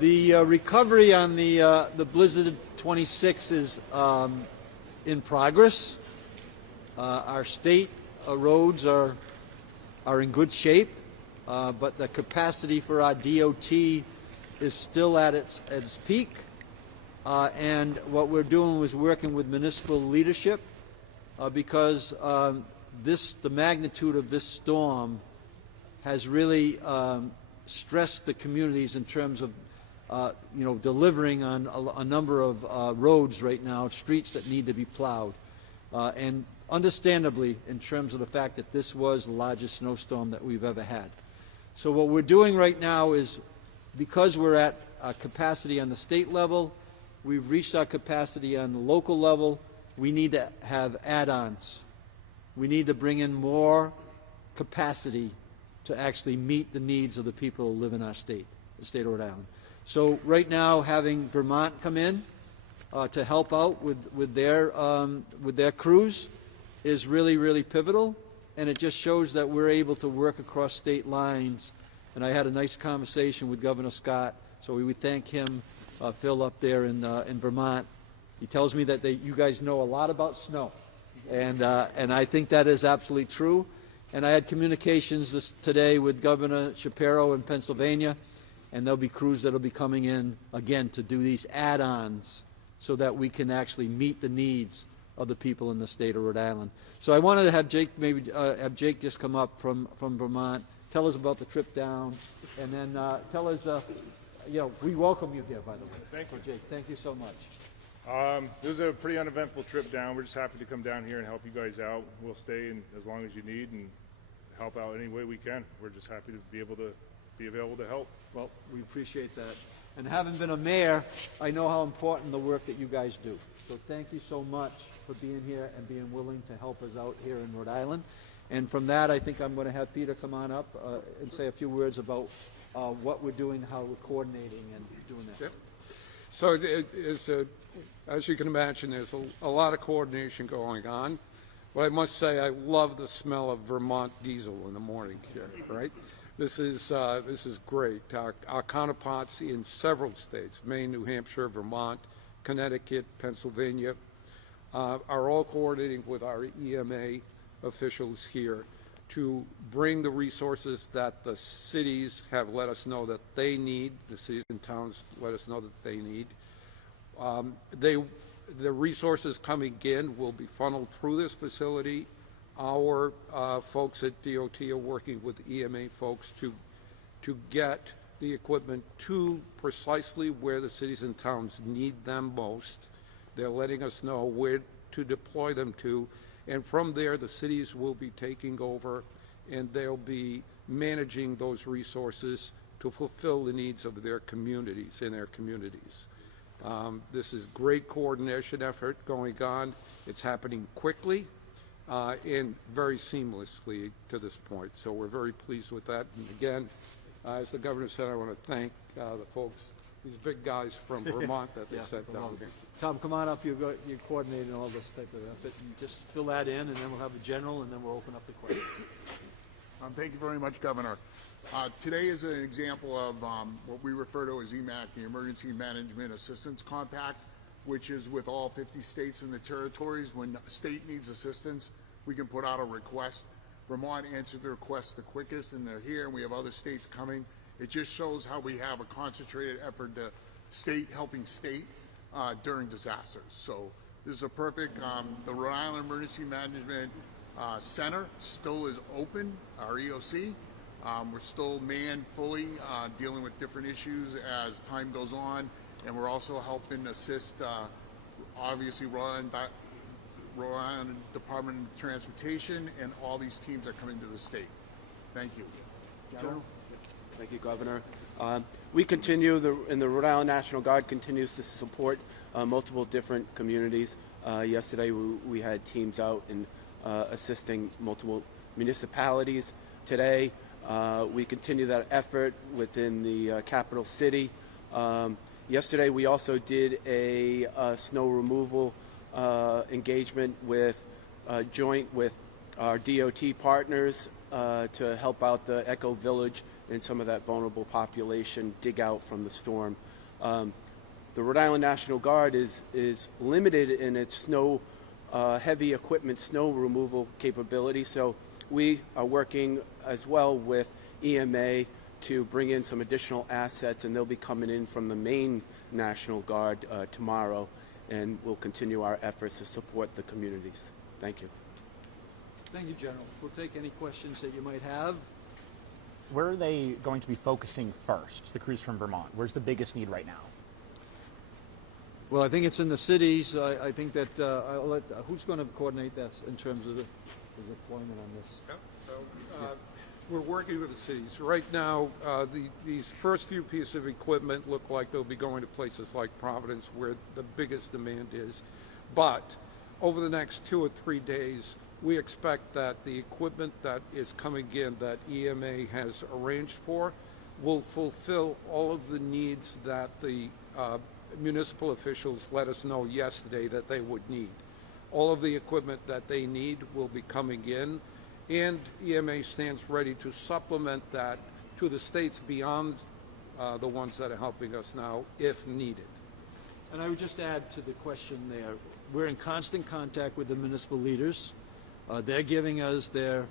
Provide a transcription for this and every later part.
The recovery on the Blizzard 26 is in progress. Our state roads are in good shape, but the capacity for our DOT is still at its peak. And what we're doing is working with municipal leadership because the magnitude of this storm has really stressed the communities in terms of delivering on a number of roads right now, streets that need to be plowed. And understandably, in terms of the fact that this was the largest snowstorm that we've ever had. So what we're doing right now is, because we're at capacity on the state level, we've reached our capacity on the local level, we need to have add-ons. We need to bring in more capacity to actually meet the needs of the people who live in our state, the state of Rhode Island. So right now, having Vermont come in to help out with their crews is really, really pivotal, and it just shows that we're able to work across state lines. And I had a nice conversation with Governor Scott, so we would thank him, Phil, up there in Vermont. He tells me that you guys know a lot about snow, and I think that is absolutely true. And I had communications today with Governor Shapiro in Pennsylvania, and there'll be crews that'll be coming in again to do these add-ons so that we can actually meet the needs of the people in the state of Rhode Island. So I wanted to have Jake have Jake just come up from Vermont, tell us about the trip down, and then tell us, we welcome you here, by the way. Thank you. Jake, thank you so much. It was a pretty uneventful trip down. We're just happy to come down here and help you guys out. We'll stay in as long as you need and help out any way we can. We're just happy to be able to help. Well, we appreciate that. And having been a mayor, I know how important the work that you guys do. So thank you so much for being here and being willing to help us out here in Rhode Island. And from that, I think I'm going to have Peter come on up and say a few words about what we're doing, how we're coordinating and doing that. Yep. So it is as you can imagine, there's a lot of coordination going on. But I must say, I love the smell of Vermont diesel in the morning here, right? This is great. Our counterparts in several states, Maine, New Hampshire, Vermont, Connecticut, Pennsylvania, are all coordinating with our EMA officials here to bring the resources that the cities have let us know that they need, the cities and towns let us know that they need. The resources coming in will be funneled through this facility. Our folks at DOT are working with EMA folks to get the equipment to precisely where the cities and towns need them most. They're letting us know where to deploy them to, and from there the cities will be taking over and they'll be managing those resources to fulfill the needs of their communities in their communities. This is great coordination effort going on. It's happening quickly and very seamlessly to this point. So we're very pleased with that. And again, as the governor said, I want to thank the folks, these big guys from Vermont that they sent down here. Tom, come on up. You're coordinating all this type of effort. And just fill that in, and then we'll have a general, and then we'll open up the question. Thank you very much, Governor. Today is an example of what we refer to as EMAC, the Emergency Management Assistance Compact, which is with all 50 states and the territories. When a state needs assistance, we can put out a request. Vermont answered the request the quickest, and they're here, and we have other states coming. It just shows how we have a concentrated effort to helping state during disasters. So this is a perfect, the Rhode Island Emergency Management Center still is open, our EOC. We're still manned fully, dealing with different issues as time goes on, and we're also helping assist, obviously, Rhode Island Department of Transportation and all these teams that come into the state. Thank you. General? Thank you, Governor. We continue, and the Rhode Island National Guard continues to support multiple different communities. Yesterday, we had teams out and assisting multiple municipalities. Today, we continue that effort within the capital city. Yesterday, we also did a snow removal engagement with joint with our DOT partners to help out the Echo Village and some of that vulnerable population dig out from the storm. The Rhode Island National Guard is limited in its snow heavy equipment snow removal capability, so we are working as well with EMA to bring in some additional assets, and they'll be coming in from the main National Guard tomorrow, and we'll continue our efforts to support the communities. Thank you. Thank you, General. We'll take any questions that you might have. Where are they going to be focusing first, the crews from Vermont? Where's the biggest need right now? Well, I think it's in the cities. I think that I'll let, who's going to coordinate that in terms of the deployment on this? Yep. So, we're working with the cities. Right now, these first few pieces of equipment look like they'll be going to places like Providence where the biggest demand is. But over the next 2 or 3 days, we expect that the equipment that is coming in that EMA has arranged for will fulfill all of the needs that the municipal officials let us know yesterday that they would need. All of the equipment that they need will be coming in, and EMA stands ready to supplement that to the states beyond the ones that are helping us now if needed. And I would just add to the question there, we're in constant contact with the municipal leaders. They're giving us their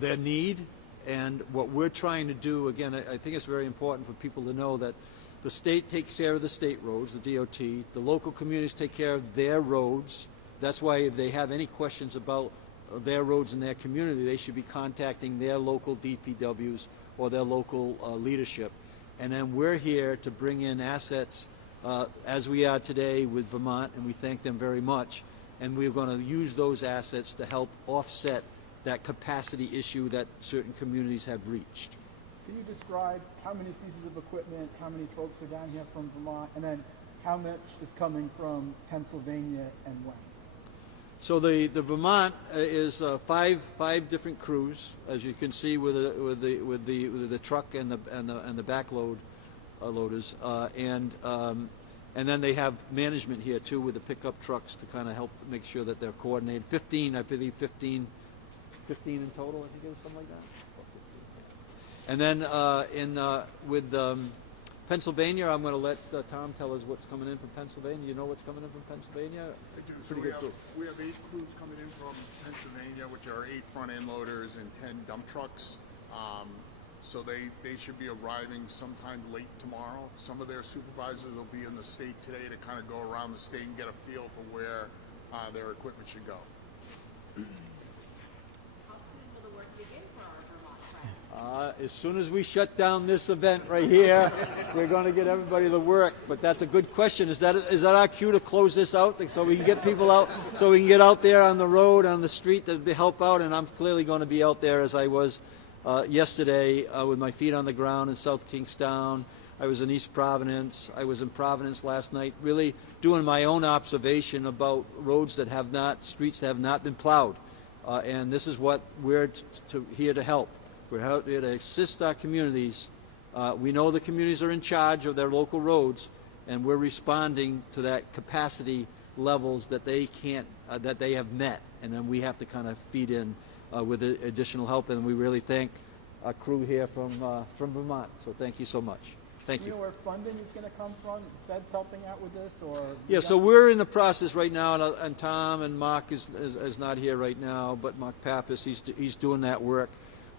need, and what we're trying to do, again, I think it's very important for people to know that the state takes care of the state roads, the DOT. The local communities take care of their roads. That's why if they have any questions about their roads in their community, they should be contacting their local DPWs or their local leadership. And then we're here to bring in assets as we are today with Vermont, and we thank them very much. And we're going to use those assets to help offset that capacity issue that certain communities have reached. Can you describe how many pieces of equipment, how many folks are down here from Vermont, and then how much is coming from Pennsylvania and when? So the Vermont is five different crews, as you can see with the truck and the backload loaders, and then they have management here too with the pickup trucks to kind of help make sure that they're coordinated. 15, I believe 15 in total. I think it was something like that. And then with Pennsylvania, I'm going to let Tom tell us what's coming in from Pennsylvania. You know what's coming in from Pennsylvania? I do. Pretty good group. We have 8 crews coming in from Pennsylvania, which are 8 front-end loaders and 10 dump trucks. So they should be arriving sometime late tomorrow. Some of their supervisors will be in the state today to kind of go around the state and get a feel for where their equipment should go. As soon as we shut down this event right here, we're going to get everybody to work. But that's a good question. Is that our cue to close this out so we can get people out, so we can get out there on the road, on the street to help out? And I'm clearly going to be out there as I was yesterday with my feet on the ground in South Kingstown. I was in East Providence. I was in Providence last night, really doing my own observation about roads that have not, streets that have not been plowed. And this is what we're here to help. We're here to assist our communities. We know the communities are in charge of their local roads, and we're responding to that capacity levels that they can't, that they have met, and then we have to kind of feed in with additional help. And we really thank our crew here from Vermont. So thank you so much. Thank Do you you. know where funding is going to come from? Fed's helping out with this, or? Yeah, so we're in the process right now, and Tom and Mark is not here right now, but Mark Pappas, he's doing that work.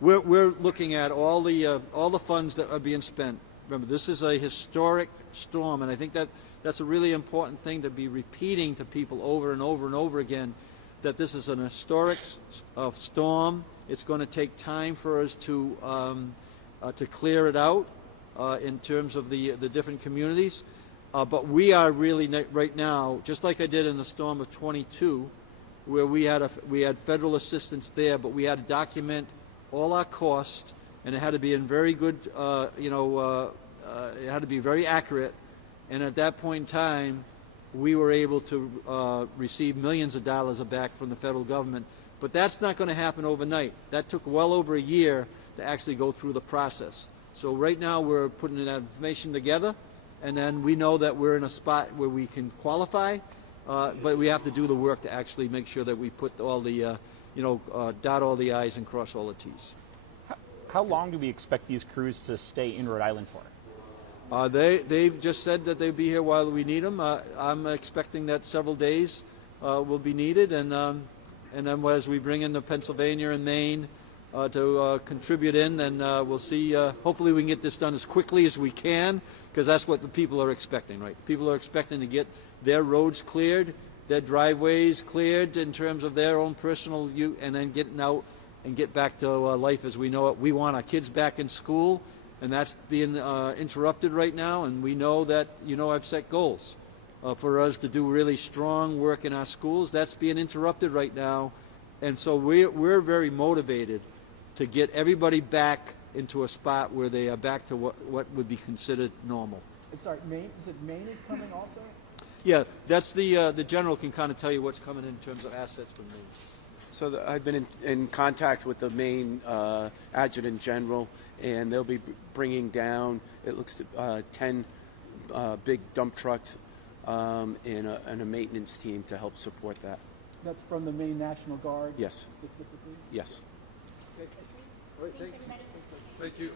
We're looking at all the funds that are being spent. Remember, this is a historic storm, and I think that's a really important thing to be repeating to people over and over and over again, that this is an historic storm. It's going to take time for us to clear it out in terms of the different communities. But we are really right now, just like I did in the storm of 22, where we had federal assistance there, but we had to document all our costs, and it had to be in very good, it had to be very accurate. And at that point in time, we were able to receive millions of dollars back from the federal government. But that's not going to happen overnight. That took well over a year to actually go through the process. So right now we're putting that information together, and then we know that we're in a spot where we can qualify, but we have to do the work to actually make sure that we put all the, dot all the I's and cross all the T's. How long do we expect these crews to stay in Rhode Island for? They've just said that they'll be here while we need them. I'm expecting that several days will be needed, and then as we bring in the Pennsylvania and Maine to contribute in, then we'll see. Hopefully, we can get this done as quickly as we can, because that's what the people are expecting, right? People are expecting to get their roads cleared, their driveways cleared in terms of their own personal use, and then getting out and get back to life as we know it. We want our kids back in school, and that's being interrupted right now. And we know that, I've set goals for us to do really strong work in our schools. That's being interrupted right now, and so we're very motivated to get everybody back into a spot where they are back to what would be considered normal. Sorry, Maine. You said Maine is coming also. Yeah, that's the general can kind of tell you what's coming in terms of assets from Maine. So I've been in contact with the Maine Adjutant General, and they'll be bringing down, it looks 10 big dump trucks and a maintenance team to help support that. That's from the Maine National Guard. Yes. Specifically. Yes. All right, thanks. Thank you.